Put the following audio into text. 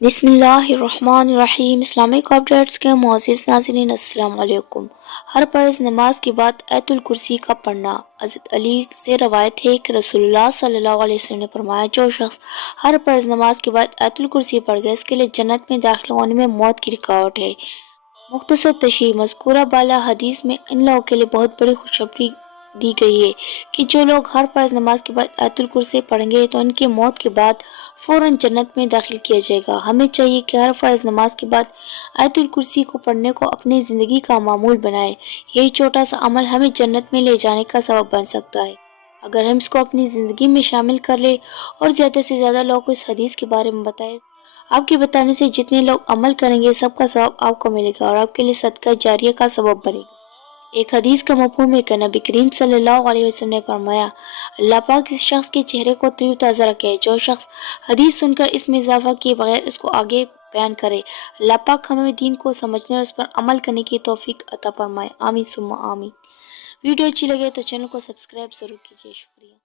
بسم اللہ الرحمن الرحیم۔ اسلامک اپڈیٹس کے معزز ناظرین السلام علیکم۔ ہر فرض نماز کے بعد آیت الکرسی کا پڑھنا۔ حضرت علی سے روایت ہے کہ رسول اللہ صلی اللہ علیہ وسلم نے فرمایا، جو شخص ہر فرض نماز کے بعد آیت الکرسی پڑھ گیا، اس کے لیے جنت میں داخل ہونے میں موت کی رکاوٹ ہے۔ مختصر تشریح۔ مذکورہ بالا حدیث میں ان لوگوں کے لیے بہت بڑی خوشخبری دی گئی ہے کہ جو لوگ ہر فرض نماز کے بعد آیت الکرسی پڑھیں گے تو ان کی موت کے بعد فوراً جنت میں داخل کیا جائے گا۔ ہمیں چاہیے کہ ہر فرض نماز کے بعد آیت الکرسی کو پڑھنے کو اپنی زندگی کا معمول بنائیں۔ یہی چھوٹا سا عمل ہمیں جنت میں لے جانے کا سبب بن سکتا ہے۔ اگر ہم اس کو اپنی زندگی میں شامل کر لیں اور زیادہ سے زیادہ لوگوں کو اس حدیث کے بارے میں بتائیں، آپ کے بتانے سے جتنے لوگ عمل کریں گے سب کا ثواب آپ کو ملے گا اور آپ کے لیے صدقہ جاریہ کا سبب بنے گا۔ ایک حدیث کا مفہوم ہے کہ نبی کریم صلی اللہ علیہ وسلم نے فرمایا، اللہ پاک اس شخص کے چہرے کو تر و تازہ رکھے جو شخص حدیث سن کر اس میں اضافہ کیے بغیر اس کو آگے بیان کرے۔ اللہ پاک ہمیں دین کو سمجھنے اور اس پر عمل کرنے کی توفیق عطا فرمائے۔ آمین ثم آمین۔ ویڈیو اچھی لگے تو چینل کو سبسکرائب ضرور کیجیے۔ شکریہ۔